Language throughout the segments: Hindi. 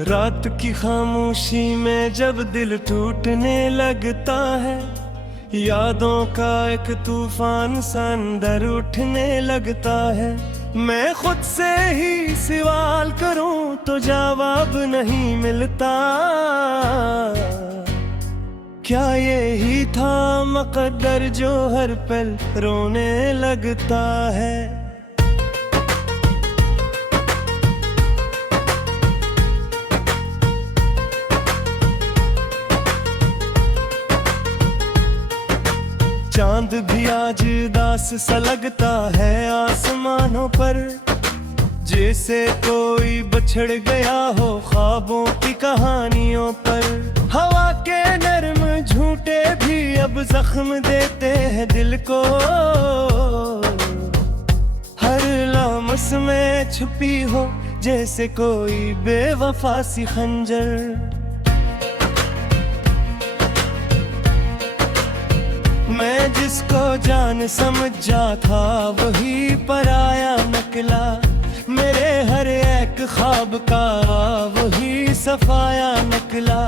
रात की खामोशी में जब दिल टूटने लगता है, यादों का एक तूफान सा अंदर उठने लगता है। मैं खुद से ही सवाल करूं तो जवाब नहीं मिलता। क्या यही था मुकद्दर जो हर पल रोने लगता है। चांद भी आज उदास सा लगता है आसमानों पर, जैसे कोई बछड़ गया हो ख्वाबों की कहानियों पर। हवा के नरम झूठे भी अब जख्म देते हैं दिल को, हर लम्स में छुपी हो जैसे कोई बेवफा सी खंजर। मैं जिसको जान समझा था वही पराया निकला, मेरे हर एक ख्वाब का वही सफाया निकला।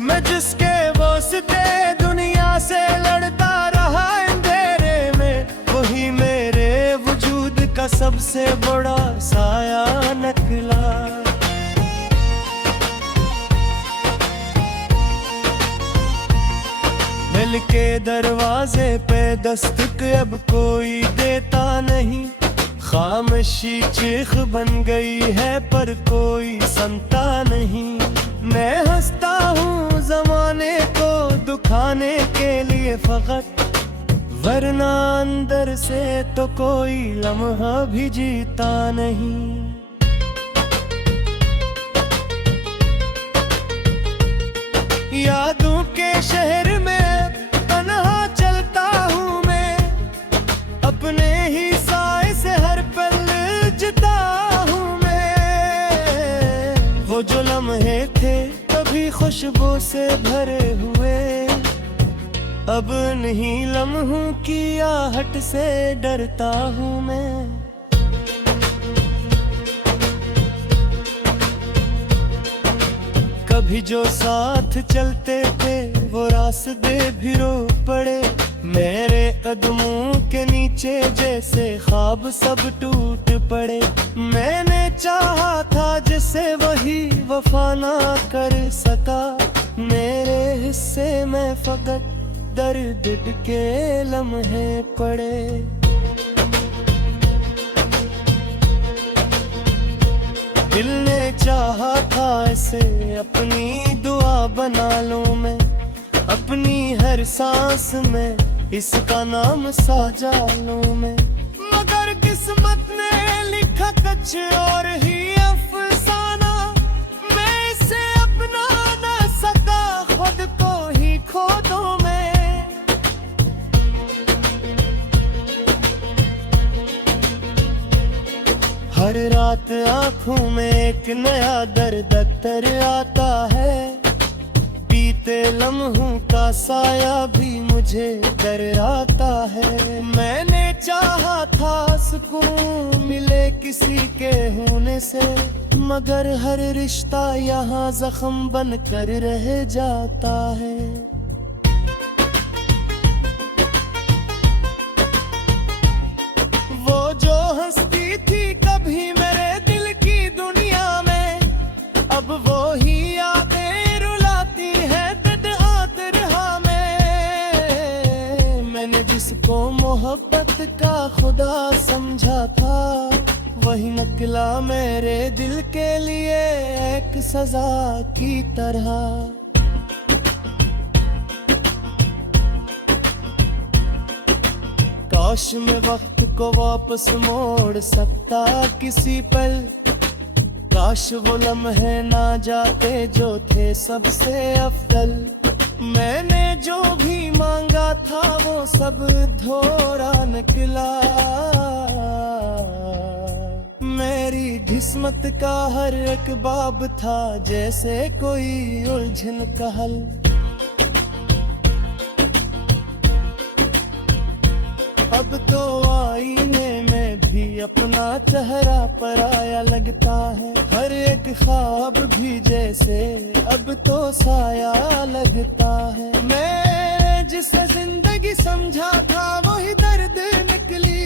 मैं जिसके वास्ते दुनिया से लड़ता रहा अंधेरे में, वही मेरे वजूद का सबसे बड़ा साया निकला। दिल के दरवाजे पे दस्तक अब कोई देता नहीं, खामोशी चीख बन गई है पर कोई सुनता नहीं। मैं हंसता हूँ जमाने को दुखाने के लिए फकत, वरना अंदर से तो कोई लम्हा भी जीता नहीं। यादों के शहर में तन्हा चलता हूँ मैं, अपने ही साए से हर पल जिता हूँ मैं। वो जो लम्हे थे कभी खुशबू से भरे हुए, अब नहीं लम्हों की आहट से डरता हूँ मैं। कभी जो साथ चलते थे वो रास्ते भी रो पड़े, मेरे कदमों के नीचे जैसे ख्वाब सब टूट पड़े। मैंने चाहा था जिसे वही वफा ना कर सका, मेरे हिस्से में फकत दर्द के लम्हे पड़े। दिल ने चाहा था इसे अपनी दुआ बना लूं मैं, अपनी हर सांस में इसका नाम साजा लूं मैं। मगर किस्मत ने लिखा कुछ और ही अफसाना, मैं इसे अपना ना सका, खुद को ही खो दूं मैं। हर रात आँखों में एक नया दर्द अत्तर आता है, बीते लम्हों का साया भी मुझे डर आता है। मैंने चाहा था सुकून मिले किसी के होने से, मगर हर रिश्ता यहाँ जख्म बन कर रह जाता है। वो जो हंसती थी कभी मेरे दिल की दुनिया में, अब वो ही यादें रुलाती है तन्हा में। मैंने जिसको मोहब्बत का खुदा समझा था, वही निकला मेरे दिल के लिए एक सजा की तरह। काश मैं वक्त को वापस मोड़ सकता किसी पल, काश वो लम्हे ना जाते जो थे सबसे अफजल। मैंने जो भी मांगा था वो सब धोरा निकला, मेरी किस्मत का हर एक बाब था जैसे कोई उलझन का हल। अब तो आईने में भी अपना चेहरा पराया लगता है। हर एक ख्वाब भी जैसे अब तो साया लगता है। मैं जिसे जिंदगी समझा था वही दर्द निकली।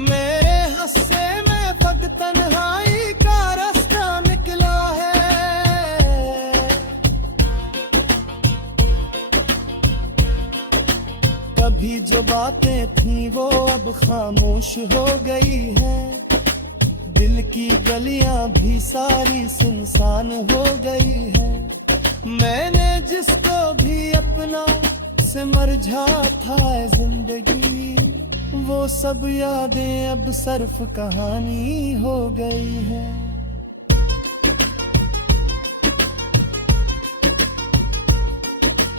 मेरे हस्से में फक तन्हाई का रास्ता निकला है। कभी जो बातें थी वो अब खामोश हो गई है। दिल की गलियां भी सारी सुनसान हो गई है। मैंने जिसको भी अपना सिमरझा था जिंदगी, वो सब यादें अब सिर्फ कहानी हो गई है।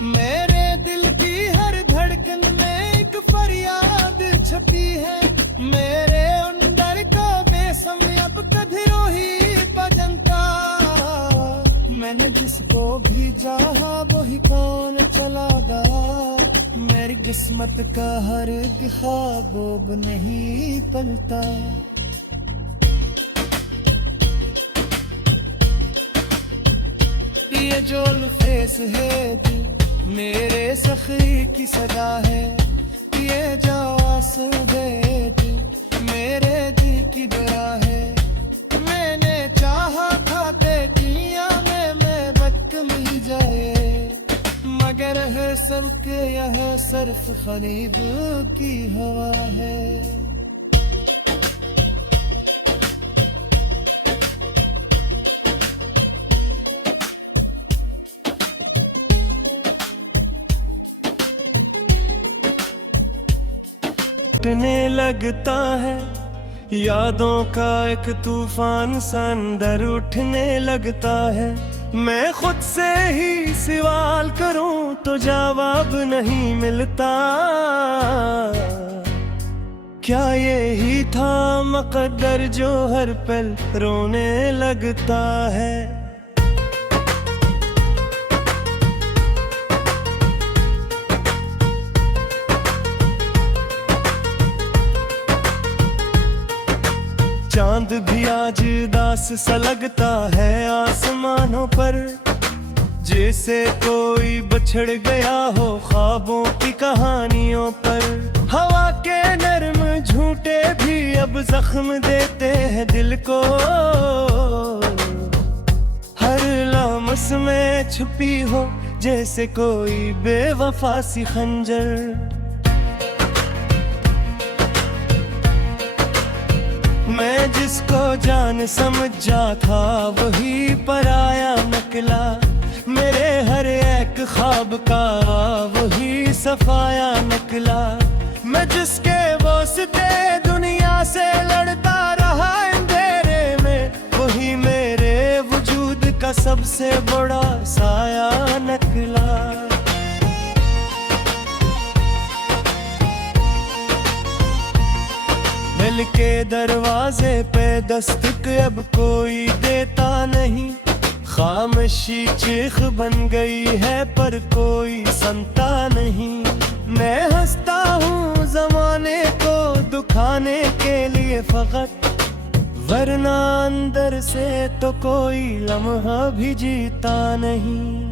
मेरे दिल की हर धड़कन में एक फरियाद छपी है। मेरे अंदर का बेसम अब कधरों ही बजनता। मैंने जिसको भी चाहा वही कौन चला गया। मेरी किस्मत का हर एक ख्वाब अब नहीं पलता। ये जो फेस है दिल मेरे सखी की सदा है। ये जो आंसू है दिल मेरे जी की दया है। मैंने चाहा था तेकिया में मैं बदकमी जाए, मगर है सबके यह सिर्फ खरीब की हवा है। टूटने लगता है यादों का एक तूफान सा अंदर उठने लगता है। मैं खुद से ही सवाल करूं तो जवाब नहीं मिलता। क्या यही था मुकद्दर जो हर पल रोने लगता है। चांद भी आज उदास सा लगता है आसमानों पर, जैसे कोई बछड़ गया हो ख्वाबों की कहानियों पर। हवा के नरम झूठे भी अब जख्म देते हैं दिल को। हर लम्स में छुपी हो जैसे कोई बेवफा सी खंजर। मैं जिसको जान समझा था वही पराया निकला। मेरे हर एक ख्वाब का वही सफाया निकला। मैं जिसके वास्ते दुनिया से लड़ता रहा अंधेरे में, वही मेरे वजूद का सबसे बड़ा साया निकला। दिल के दरवाजे पे दस्तक अब कोई देता नहीं। खामोशी चीख बन गई है पर कोई सुनता नहीं। मैं हंसता हूँ जमाने को दुखाने के लिए फकत, वरना अंदर से तो कोई लम्हा भी जीता नहीं।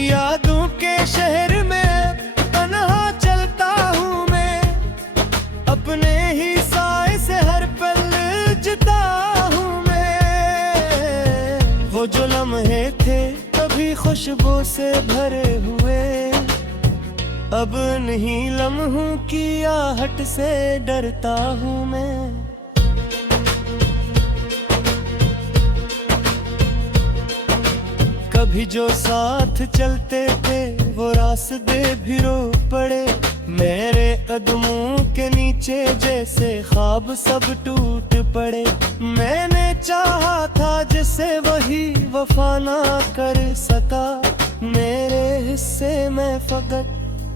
यादों के शहर में तन्हा चलता हूँ मैं, अपने ही साए से हर पल जिता हूँ मैं। वो जो लम्हे थे कभी खुशबू से भरे हुए, अब नहीं लम्हों की आहट से डरता हूँ मैं। कभी जो साथ चलते थे वो रास्ते भी रो पड़े। मेरे कदमों के नीचे जैसे ख्वाब सब टूट पड़े। मैंने चाहा था जिसे वही वफा ना कर सका। मेरे हिस्से में फकत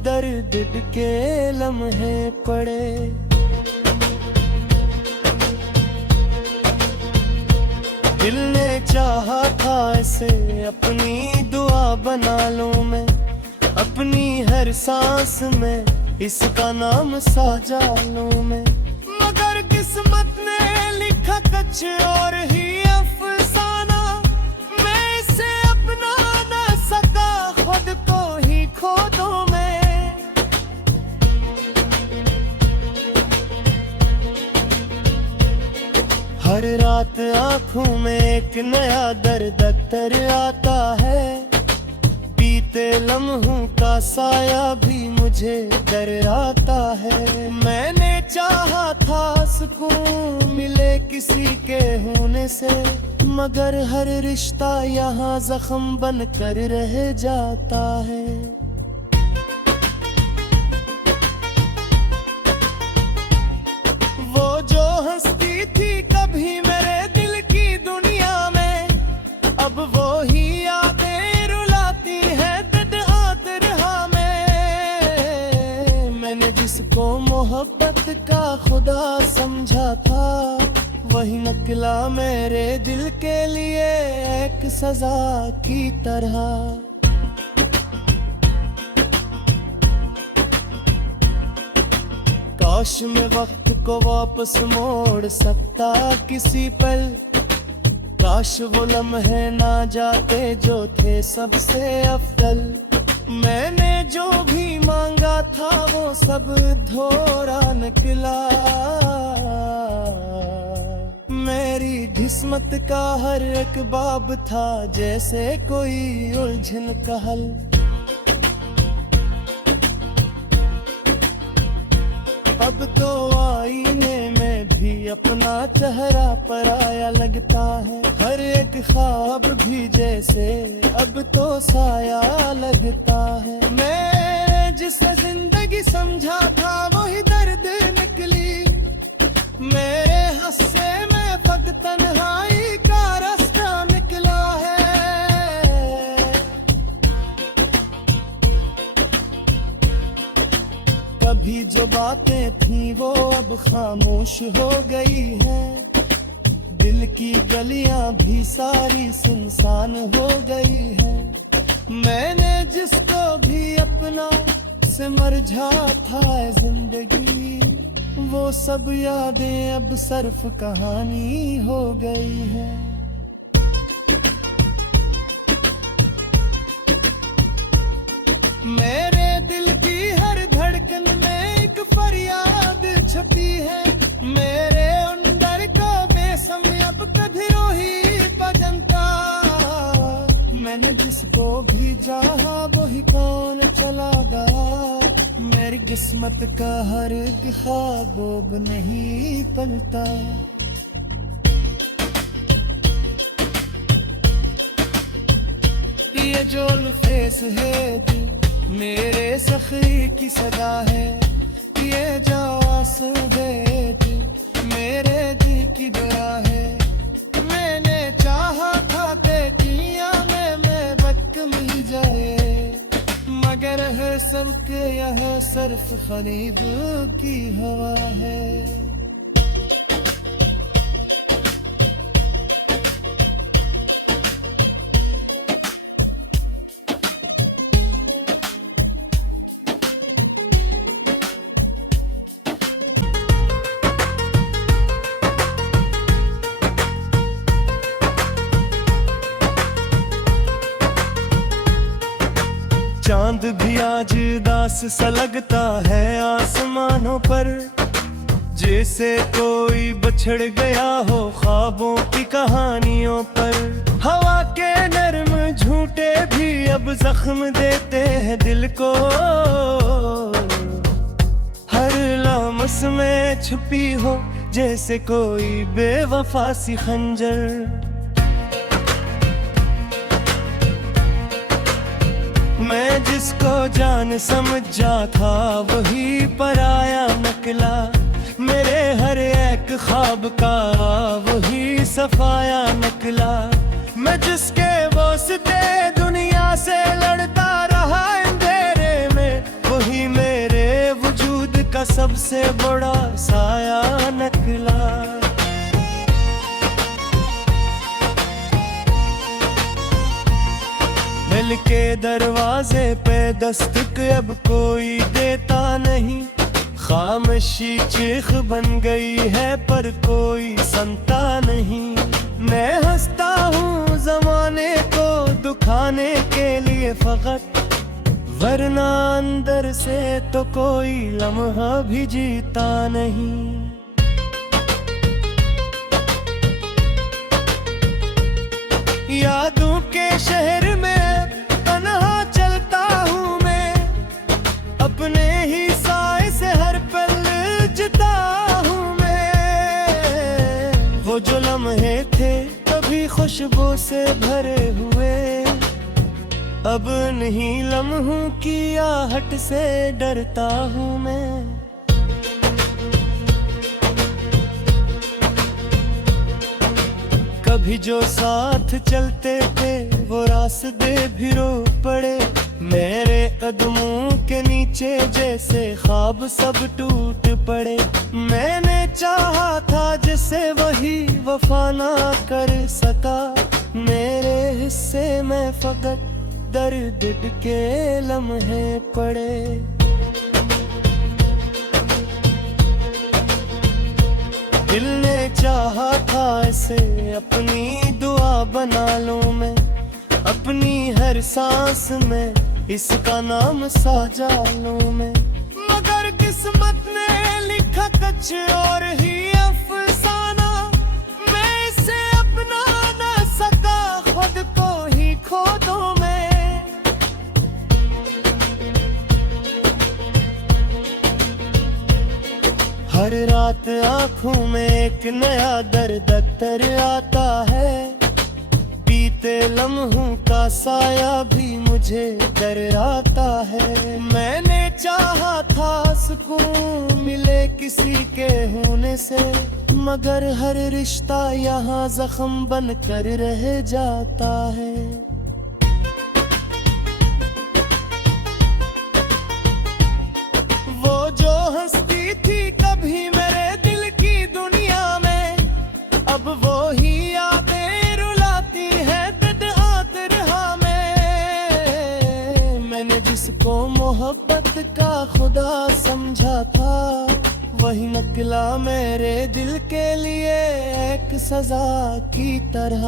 दर्द के लम्हे पड़े। दिल ने चाहा था इसे अपनी दुआ बना लूं मैं, अपनी हर सांस में इसका नाम साजा लूं मैं। मगर किस्मत ने लिखा कुछ और ही अफसाना, मैं इसे अपना ना सका, खुद को ही खो दूं मैं। हर रात आंखों में एक नया दर्द अख्तर आता है, बीते लम्हों का साया भी मुझे डराता है। मैंने चाहा था सुकून मिले किसी के होने से, मगर हर रिश्ता यहाँ जख्म बन कर रह जाता है। वो जो हंसती थी कभी मेरे दिल की दुनिया में, अब वो ही यादें रुलाती है तन्हा में। मैंने जिसको मोहब्बत का खुदा समझा था, वही निकला मेरे दिल के लिए एक सजा की तरह। काश मैं वक्त को वापस मोड़ सकता किसी पल, काश वो लम्हे ना जाते जो थे सबसे अफजल। मैंने जो भी मांगा था वो सब धोरा निकला, मेरी किस्मत का हर एक बाब था जैसे कोई उलझन का हल। अब तो आईने में भी अपना चेहरा पराया लगता है, हर एक ख्वाब भी जैसे अब तो साया लगता है। मैं जिसे जिंदगी समझा था वही दर्द निकली, मेरे हिस्से में फक्त तन्हाई का रास्ता निकला है। कभी जो बातें थी वो अब खामोश हो गई हैं, दिल की गलियां भी सारी सुनसान हो गई हैं। मैंने जिसको भी अपना समझा था जिंदगी, वो सब यादें अब सिर्फ कहानी हो गई हैं। मेरे दिल की हर धड़कन में एक फरियाद छपी है, मेरे अंदर को बेसम अब कधरों ही बजनता। मैंने जिसको भी चाहा वही कौन चला गया, मेरी किस्मत का हर ख्वाब अब नहीं पलता। ये जो फेस है दिल मेरे सखी की सदा है, ये जो आंसू है दिल मेरे जी की दया है। मैंने चाहा था तेकिया में मैं बक मिल जाए, मगर है सबके यह सिर्फ खरीद की हवा है। चांद भी आज दास सा लगता है आसमानों पर, जैसे कोई बछड़ गया हो ख्वाबों की कहानियों पर। हवा के नरम झूठे भी अब जख्म देते हैं दिल को, हर लम्स में छुपी हो जैसे कोई बेवफा सी खंजर। मैं जिसको जान समझा था वही पराया निकला, मेरे हर एक ख्वाब का वही सफाया निकला। मैं जिसके वास्ते दुनिया से लड़ता रहा अंधेरे में, वही मेरा सबसे बड़ा साया निकला। दिल के दरवाजे पे दस्तक अब कोई देता नहीं, खामोशी चीख बन गई है पर कोई सुनता नहीं। मैं हंसता हूँ जमाने को दुखाने के लिए फकत, वरना अंदर से तो कोई लम्हा भी जीता नहीं। यादों के शहर में तन्हा चलता हूँ मैं, अपने ही साए से हर पल जता हूँ मैं। वो जो लम्हे थे कभी खुशबू से भरे हुए, अब नहीं लम्हों की आहट से डरता हूँ मैं। कभी जो साथ चलते थे वो रास्ते भी रो पड़े, मेरे कदमों के नीचे जैसे ख्वाब सब टूट पड़े। मैंने चाहा था जिसे वही वफा ना कर सका, मेरे हिस्से में फकत दर्द के लम्हे पड़े। दिल ने चाहा था इसे अपनी दुआ बना लूं मैं, अपनी हर सांस में इसका नाम साजा लूं मैं। मगर किस्मत ने लिखा कुछ और ही अफसाना, मैं इसे अपना ना सका, खुद को ही खो दूं मैं। हर रात आँखों में एक नया दर्द अख्तर आता है, बीते लम्हों का साया भी मुझे डराता है। मैंने चाहा था सुकून मिले किसी के होने से, मगर हर रिश्ता यहाँ जख्म बन कर रह जाता है। वो जो हंसती थी कभी मेरे दिल की दुनिया में, अब वो ही यादें रुलाती है दर्द आतरहा में। मैंने जिसको मोहब्बत का खुदा समझा था, वही निकला मेरे दिल के लिए एक सजा की तरह।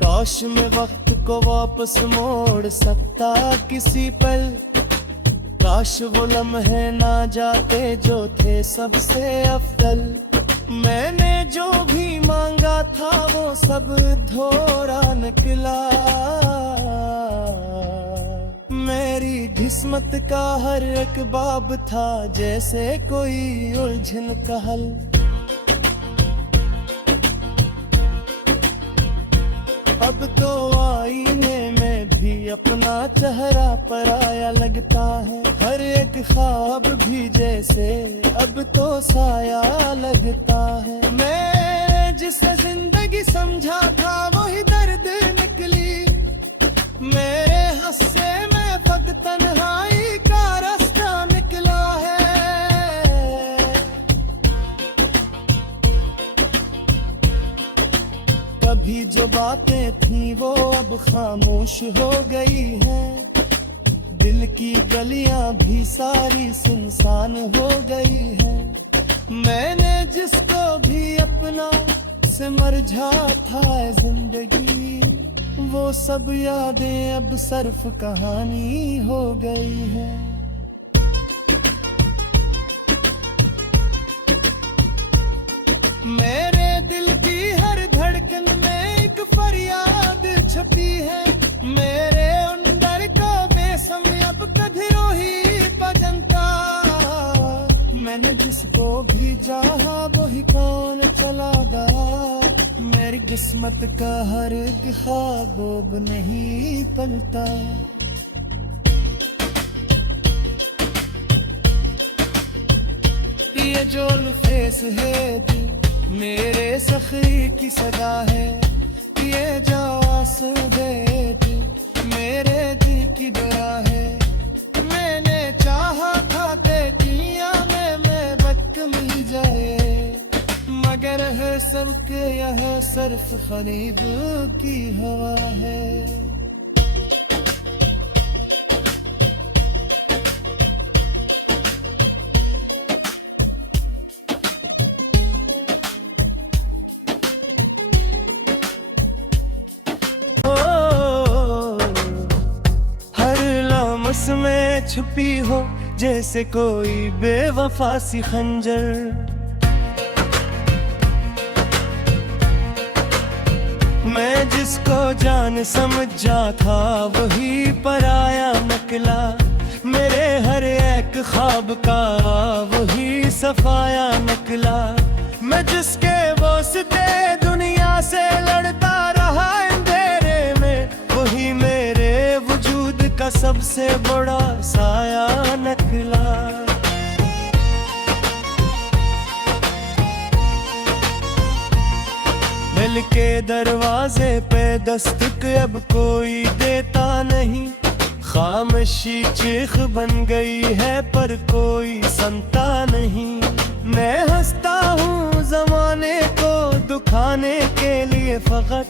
काश मैं वक्त को वापस मोड़ सकता किसी पल, काश वो लम्हे ना जाते जो थे सबसे अफजल। मैंने जो भी मांगा था वो सब धोरा निकला, मेरी किस्मत का हर एक बाब था जैसे कोई उलझन का हल। अब तो आईने में भी अपना चेहरा पराया लगता है, हर एक ख्वाब भी जैसे अब तो साया लगता है। मैं जिसे जिंदगी समझा था वही दर्द निकली, मेरे हिस्से में फकत तन्हाई का रास्ता निकला है। कभी जो बातें थी वो अब खामोश हो गई हैं, दिल की गलियां भी सारी सुनसान हो गई हैं। मैंने जिसको भी अपना सिमरझा था जिंदगी, वो सब यादें अब सिर्फ कहानी हो गई है। मेरे दिल की हर धड़कन में एक फरियाद छपी है, मेरे अंदर का बेसम अब कधरों ही बजनता। मैंने जिसको भी चाहा वही कौन चला गया, मेरी किस्मत का हर ख्वाब अब नहीं पलता। ये जो फेस है दिल मेरे सखी की सदा है, ये जो आंसू है दिल मेरे तरफ खलीब की हवा है। में छुपी हो जैसे कोई बेवफा सी खंजर, मैं जिसको जान समझा था वही पराया निकला। मेरे हर एक ख्वाब का वही सफाया निकला। मैं जिसके वास्ते दुनिया से लड़ता रहा अंधेरे में, वही मेरे वजूद का सबसे बड़ा साया निकला। दिल के दरवाजे पे दस्तक अब कोई देता नहीं, खामोशी चीख बन गई है पर कोई सुनता नहीं। मैं हंसता हूँ जमाने को दुखाने के लिए फकत,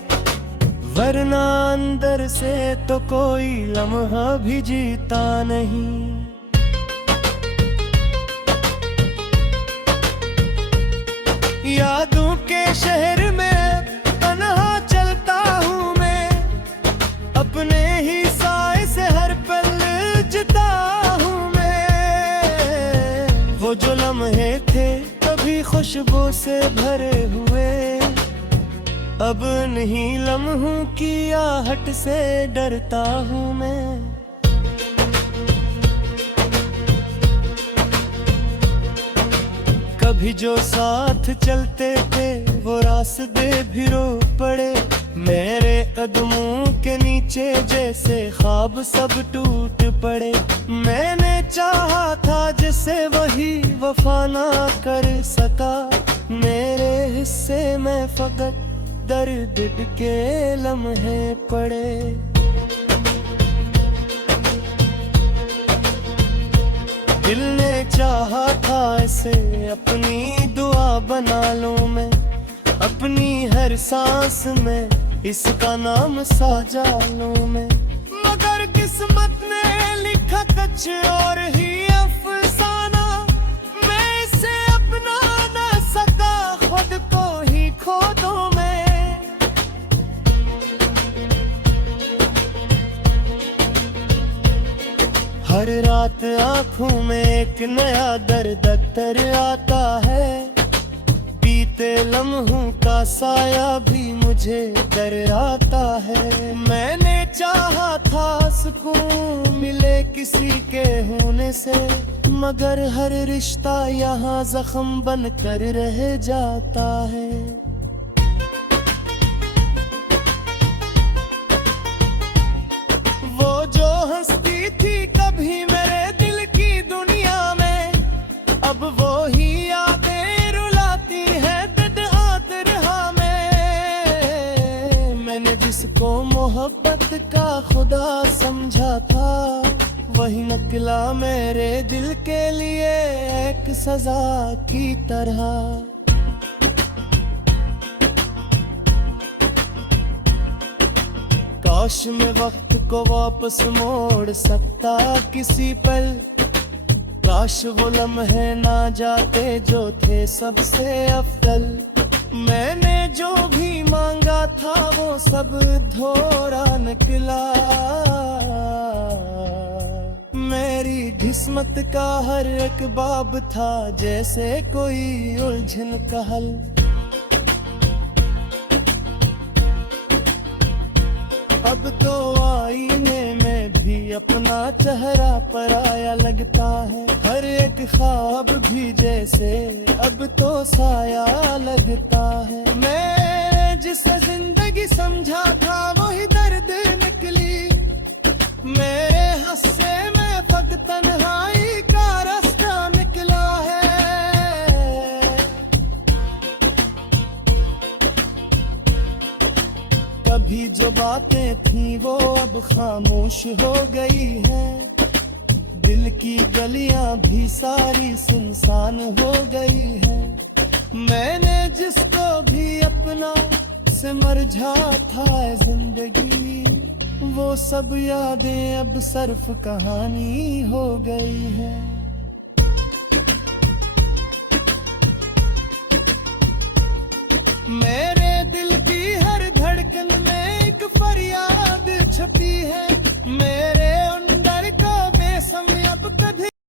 वरना अंदर से तो कोई लम्हा भी जीता नहीं। यादों के शहर में तन्हा चलता हूँ मैं, अपने ही साए से हर पल जिता हूँ मैं। वो जो लम्हे थे कभी खुशबू से भरे हुए, अब नहीं लम्हों की आहट से डरता हूँ मैं। कभी जो साथ चलते थे वो रास्ते भी रो पड़े, मेरे कदमों के नीचे जैसे ख्वाब सब टूट पड़े। मैंने चाहा था जिसे वही वफा ना कर सका, मेरे हिस्से में फकत दर्द के लम्हे पड़े। दिल ने चाहा था इसे अपनी दुआ बना लूं मैं, अपनी हर सांस में इसका नाम साजा लूं मैं। मगर किस्मत ने लिखा कुछ और ही अफसाना, मैं इसे अपना ना सका, खुद को ही खो दूं मैं। हर रात आँखों में एक नया दर्द अत्तर आता है, बीते लम्हों का साया भी मुझे डर आता है। मैंने चाहा था सुकून मिले किसी के होने से, मगर हर रिश्ता यहाँ जख्म बन कर रह जाता है। वो जो हंसती थी कभी मेरे दिल की दुनिया में, अब वो ही यादें रुलाती है तन्हा में। मैंने जिसको मोहब्बत का खुदा समझा था, वही निकला मेरे दिल के लिए एक सजा की तरह। काश मैं वक्त को वापस मोड़ सकता किसी पल, काश वो लम्हे ना जाते जो थे सबसे अफजल। मैंने जो भी मांगा था वो सब धोरा निकला, मेरी किस्मत का हर एक बाब था जैसे कोई उलझन का हल। अब तो आईने में भी अपना चेहरा पराया लगता है, हर एक ख्वाब भी जैसे अब तो साया लगता है। मैं जिसे जिंदगी समझा था वही दर्द निकली, मेरे हिस्से में फकत तन्हाई का रास्ता निकला है। कभी जो बातें थी वो अब खामोश हो गई हैं, दिल की गलियां भी सारी सुनसान हो गई है। मैंने जिसको भी अपना से सुलझा था जिंदगी, वो सब यादें अब सिर्फ कहानी हो गई है। मेरे दिल की हर धड़कन में एक फरियाद छपी है।